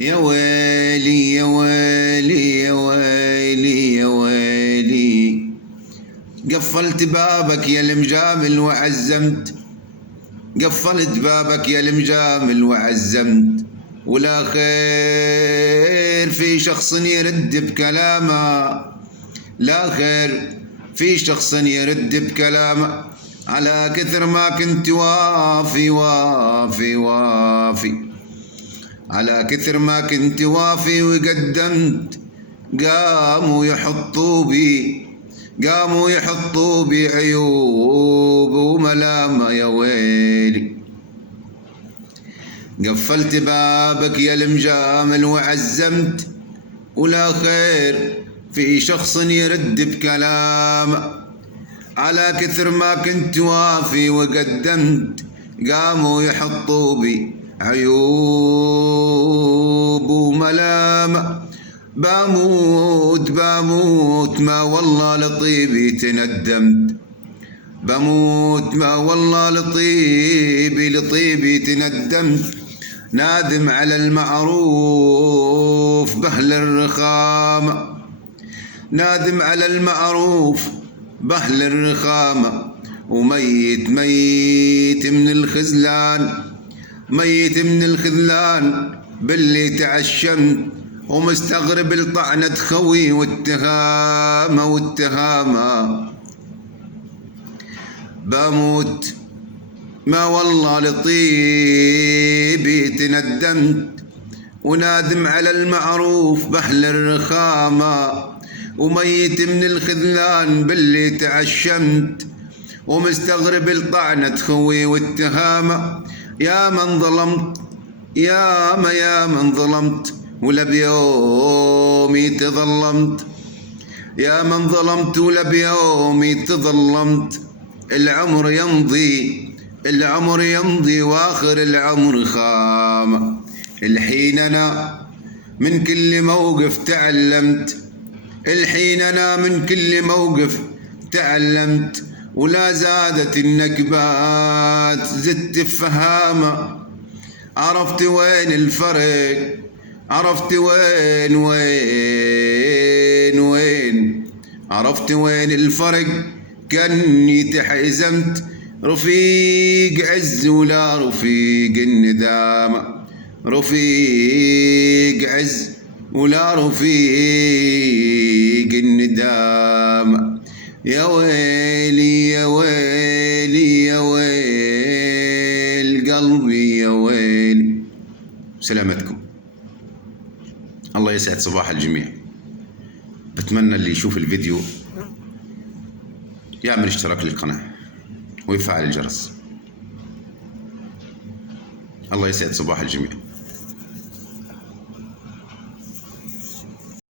يا ويلي يا ويلي يا ويلي يا ويلي، قفلت بابك يا المجامل وعزمت، قفلت بابك يا المجامل وعزمت، ولا خير في شخص يرد بكلامه، لا خير في شخص يرد بكلامه، على كثر ما كنت وافي وافي وافي، على كثر ما كنت وافي وقدمت، قاموا يحطوا بي عيوب وملامة يا ويلي. قفلت بابك يا المجامل وعزمت، ولا خير في شخص يرد بكلامه، على كثر ما كنت وافي وقدمت، قاموا يحطوا بي عيوب وملامة. بموت ما والله لطيبي تندمت، بموت ما والله لطيبي تندمت، نادم على المعروف بأهل الرخامة، نادم على المعروف بأهل الرخامة، وميت من الخذلان، ميت من الخذلان باللي تعشمت، ومستغرب الطعنة خوي والتهامة. بموت ما والله لطيبي تندمت، ونادم على المعروف بأهل الرخامة، وميت من الخذلان باللي تعشمت، ومستغرب الطعنة خوي والتهامة. يا من ظلمت يا من ظلمت، ولا بيومي تظلمت، يا من ظلمت ولا بيومي تظلمت. العمر يمضي واخر العمر خامة، الحين انا من كل موقف تعلمت، الحين انا من كل موقف تعلمت، ولا زادت النكبات زدت فهامة. عرفت وين الفرق، عرفت وين عرفت وين الفرق، كأني تحزمت، رفيق عز ولا رفيق الندامة، رفيق عز ولا رفيق الندامة. يا ويلي يا ويلي يا ويل قلبي يا ويلي. سلامتكم، الله يسعد صباح الجميع. بتمنى اللي يشوف الفيديو يعمل اشتراك للقناة ويفعل الجرس. الله يسعد صباح الجميع.